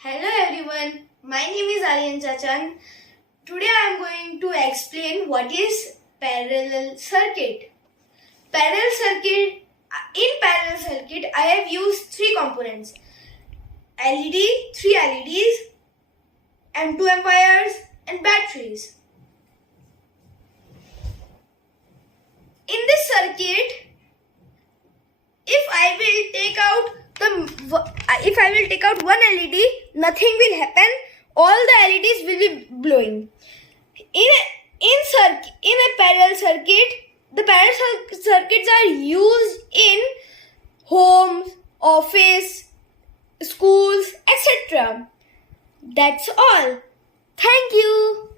Hello everyone, my name is Aryan Chachan. Today I am going to explain what is parallel circuit. In parallel circuit, I have used three components: LED, three LEDs, and 2 amperes and batteries. In this circuit, if I will take out one LED, nothing will happen. All the LEDs will be glowing. In a parallel circuit, the parallel circuits are used in homes, office, schools, etc. That's all. Thank you.